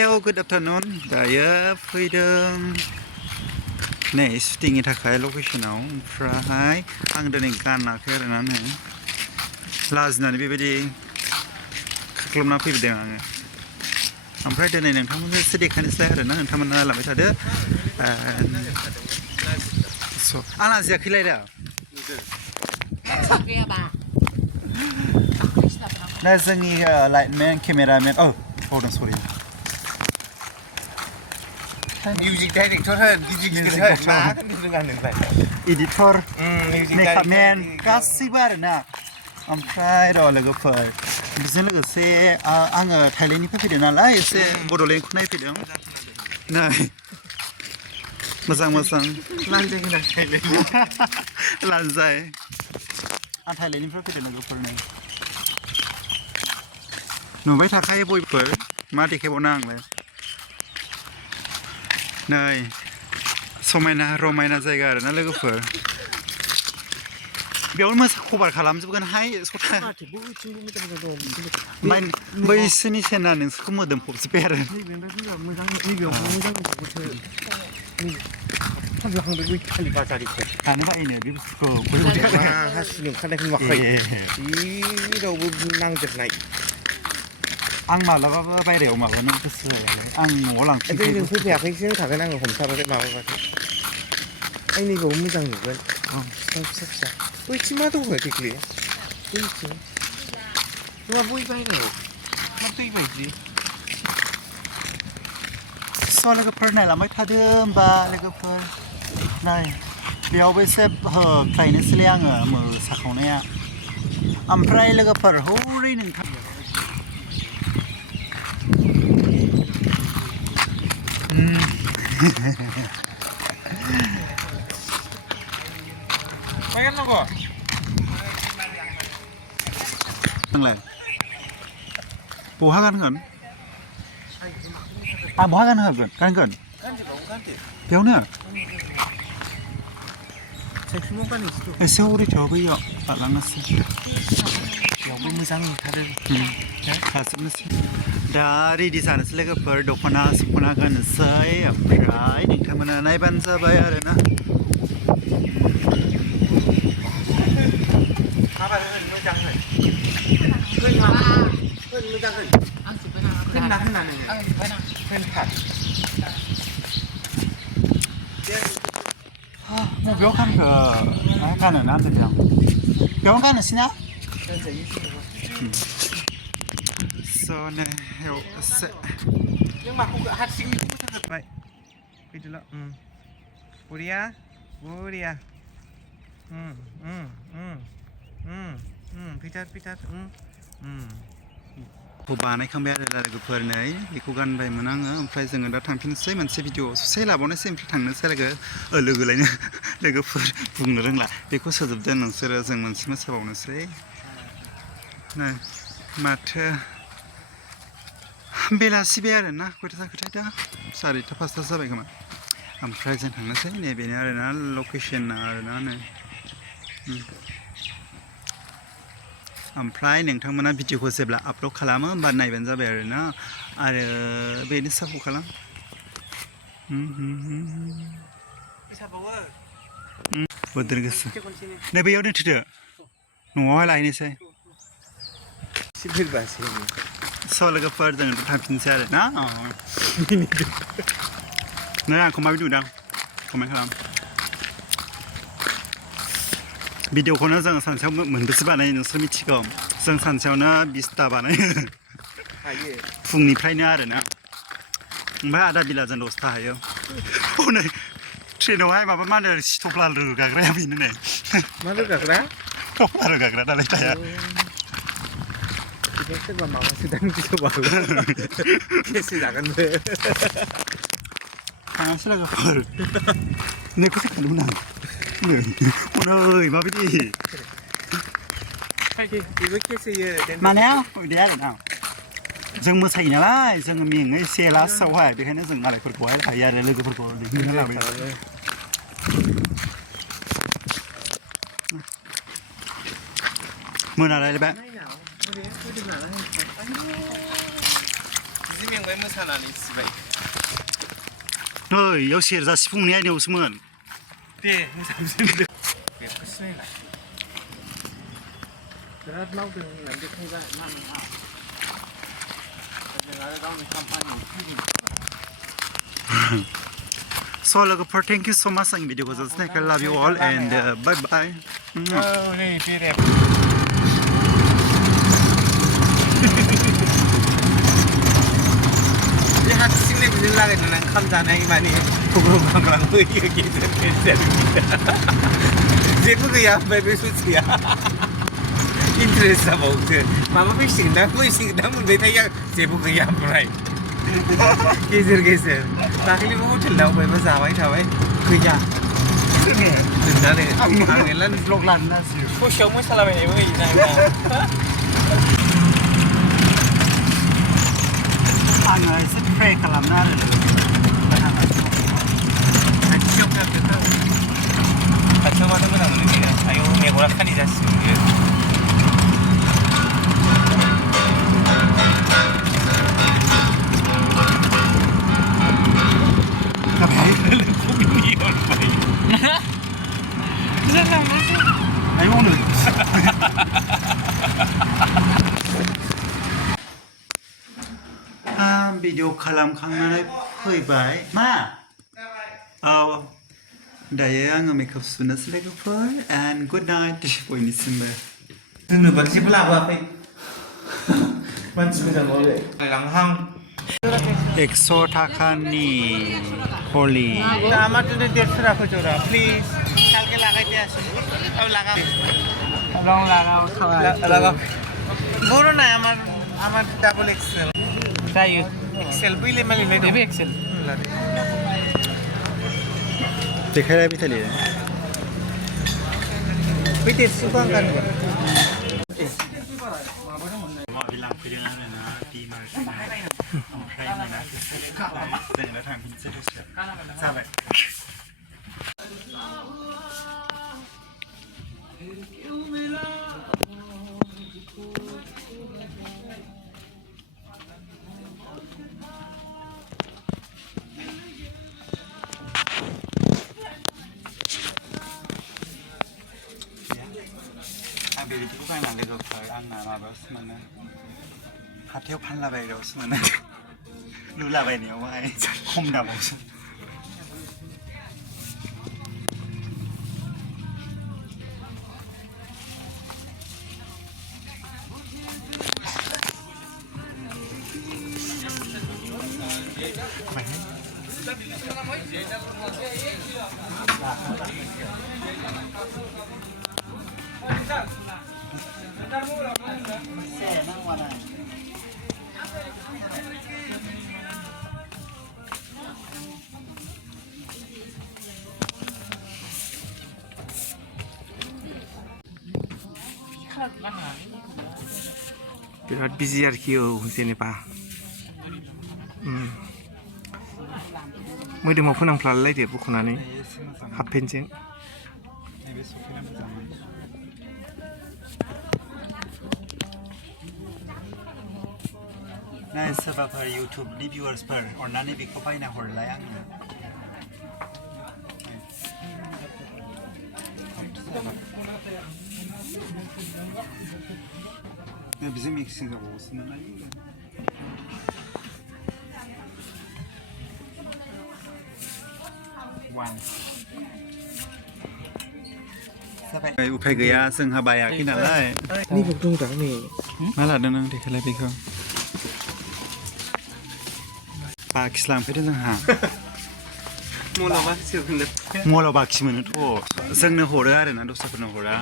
Hello, good afternoon. दायो फैदों नै शुटिंनि थाखाय लकेशनाव ओमफ्राय आं दिनै गानाखै आरोना नै लाजिनानै बेबायदि खाख्लबना फैदों आङो ओमफ्राय दिनै नोंथांमोननो एसे देखायनोसै आरोना नोंथांमोना लाबाय थादो आं लाजियाखैलाय दा दा जोंनि लाइटमेन केमेरामेन बावदों सरि Music director होन गिदिर होन मा होननो रोङा नोंलाय एडिटर मेकआपमेन गासैबो आरोना ओमफ्राय र' लोगोफोर बेजों लोगोसे आङो थाइलेण्डनिफ्राय फैदों नालाय एसे बड'लेण्डखौ नायफैदों नै मोजां मोजां लान्जाय गोनां थाइलेण्ड लान्जाय आं थाइलेण्डनिफ्राय फैदों लोगोफोर नै नुबाय थाखायो बयबो मा देखायबावनो आंलाय नै समायना रमायना जायगा आरोना लोगोफोर बेयावनो मोजां कभार खालामजोबगोनहाय बैसोरनि सेना नोंसोरखौ मोदोमफबजोब्बाय आरो दानो बायनो बे बुस्थुखौ हासिनो ओंखारनायखौ नुवाखै जेरावबो नांजोबनाय आं मालाबाबो बायरायाव माबानो गोसो जायालै आं न'आव लांफिनखायो जों फैफायाखैसो होनखागोन आङो हमथाबाथाय माबाबाथाय आंनिखौबो मोजां नुगोन फिसा फिसा बैथिं मा दङ देग्लि बैथिं नङा बै बायरायाव मा दै बायदि स' लोगोफोर नायलांबाय थादो होमबा लोगोफोर नाय बेयावबो एसे खायनोसैलै आङो मोसाखावनाया ओमफ्राय लोगोफोर हौरै नोंथां Pengen lo kok? नोंलाय बहा गानगोन आं बहा गानगोन बेयावनो एसे हरैथाव बैयाव बारलांनोसै बेयावबो मोजां नुथारो थाजोबनोसै दा रेडि जानोसै लोगोफोर दख'ना सख'ना गाननोसै ओमफ्राय नोंथांमोना नायबानो जाबाय आरोना बबेयाव गानखो गानो ना होनदों आं बेयावनो गाननोसै ना स'नो एसे नों माखौ हारसिंनिखौ मोसाजोब्बाय बिदिल' बरिया बरिया फिटार बानायखांबाय आरो लोगोफोर नै बेखौ गानबायमोन आङो ओमफ्राय जोङो दा थांफिननोसै मोनसे भिडिअ ससे लाबावनोसै ओमफ्राय थांनोसै लोगोलायनो लोगोफोर बुंनो रोंला बेखौ सोजोबदो नोंसोरो जों मोनसे मोसाबावनोसै नै माथो बेलासिबाय आरोना खयथा जाखोथाय दा 4टा 5टा जाबाय खोमा ओमफ्राय जों थांनोसै नैबेनो आरोना लकेसना आरोना नै ओमफ्राय नोंथांमोना भिडिअखौ जेब्ला आपल'ड खालामो होमबा नायबानो जाबाय आरोना आरो बेनो सापर्ट खालाम बोदोर गोसो नै बैयाव दोनथ'दो न'आवहाय लायनोसै स' लोगोफोर जों थांफिनसै आरो ना नों आंखौ माबायदि नुदों कमेन्ट खालाम भिडिअखौनो जों सानसेयाव मोनबेसे बानायो नोंसोर मिथिगौ जों सानसेयावनो 20टा बानायो फुंनिफ्रायनो आरोना ओमफ्राय आदा बेलाजों 10टा हायो हनै ट्रेनावहाय माबा मा होनो सिथफ्ला रोगाग्राया बेनो नै मा रोगाग्रा थफ्ला रोगाग्रा दालाय थाया सोरबा माबासो दां गिसोबाबो केसि जागोनबो थाङासै लोगोफोर नैखौसो खालामदोंमोन आं हनै माबायदि बेबो केस होयो माने बिदि आरोना जों मोसायो नालाय जोङो मेङो एसे लास्टआवहाय बेखायनो जों मालायफोरखौहाय लायो आरो लोगोफोरखौ लिंहरना लाबोयो मोनालायबाय मेंबाय मोसानानै सिबाय नै याव सेरजा सिफुंनि आयनायावसोमोन दे मोजांसिन बेखौ सिनायला बिराद मावदों होननानै देखायबाय जों आरो गावनि खामानियाव So logoफोर thank you so much आं भिडिअखौ जोबनायखाय love you all and bye bye औ नै बेरे बे हारसिंनो बिदिनो लागायनानै ओंखाम जानाय माने खग्राव गांग्रां होयो गेजेर गेजेर जेबो गैया ओमफ्राय बे ससेया इन्टारेस्ट जाबावसो माबा फैसिगोनदां मोनबाय थायो जेबो गैया ओमफ्राय गेजेर गेजेर दाखालिबो हटेलाव बायबा जाबाय थाबाय गैया दोननानै आंनिला ब्लग लानो नाजियो ससेयाव मोसालाबायनायबो होयोना आङो एसे ट्राइ खालामनो आरो खाथियाव मानो मोजां मोनो बियो आयौ मेगना खालि जासिगोन बियो I want it. भिडिअ खालामखांनानै फैबाय मा औ दायो आङो मेकआप सुनोसै लोगोफोर and good night बयनिसिमबो दोननोबा जेबो लाबोआखै मानसि मोजां नङालै लांहां 100 थाखानि हलि আমার জন্য 150 রাখো জোড়া প্লিজ কালকে লাগাইতে আসো লাগাও রং লাগাও লাগাও বড় না আমার ডাবল এক্সেল তাই এক্সেল বুইলে মালি নাই দেবে এক্সেল देखायलाय बिथालि बिटे सुबां गानगोन लांफैदों आरोना डिमार्ट ओमफ्राय मोनाखै जोंना थांफिनसै दसे जाबाय आं बेबायदिखौ बायनानै लोगोफोर आंना माबायावसो मोनो हाथायाव फानलाबायग्रायावसो मोनो लुलाबायनायावहाय खम दामावसो बिराद बिजि आरोखि औ जेनेबा मोदोमाव फोनांफ्लालायदो बख'नानै हाफ पेन्टजों ना सोरबाफोर इउटुबनि भिउवार्सफोर अननानै बेखौ बायना हरलाय आंनो बिजों मिक्सिं जाबावोसो नालाय उफाय गैया जोंहा बायाखै नालाय नैबाव दं दा नै मा लादों नों देखायलाय बेखौ बाखि लांफैदों जोंहा मलाव बाखि मोनोथ' जोंनो हरो आरोना दस्राफोरनो हरा